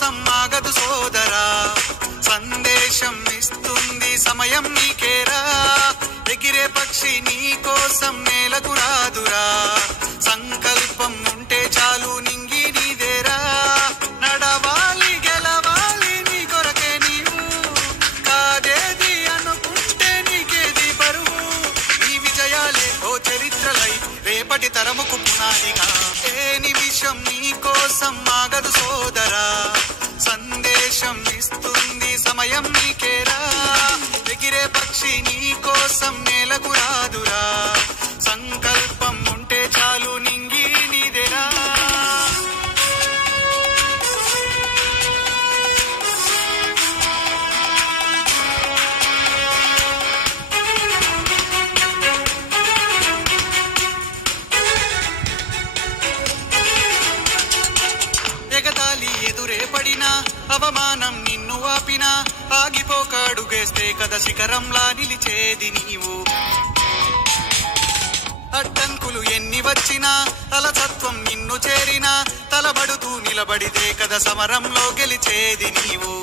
కోసం ఆగదు సోదరా, సందేశం ఇస్తుంది సమయం నీకేరా. ఎగిరే పక్షి నీ కోసం నేలకు రాదురా, సంకల్పం ఉంటే చాలు నింగి నీదేరా. నడవాలి గెలవాలి నీ కొరకే నీవు, కాదేది అనుకుంటే నీకేది బరువు. నీ విజయాలే ఓ చరిత్రలై రేపటి తరముకు పునాదిగా. ఏ నిమిషం నీ కోసం ఆగదు సోదరా, సందేశం ఇస్తుంది సమయం నీకేరా. ఎగిరే పక్షి నీ కోసం నేలకు రాదురా, సంకల్పం ఉంటే చాలు నింగి నీదేరా. ఎగతాళి ఎదురే పడినా, అవమానం నిన్ను ఆపినా, ఆగిపోకాడుగేస్తే కదా శిఖరంలా నిలిచేది నీవు. అడ్డంకులు ఎన్ని వచ్చినా, అలసత్వం నిన్ను చేరినా, తలబడుతూ నిలబడితే కదా సమరంలో గెలిచేది నీవు.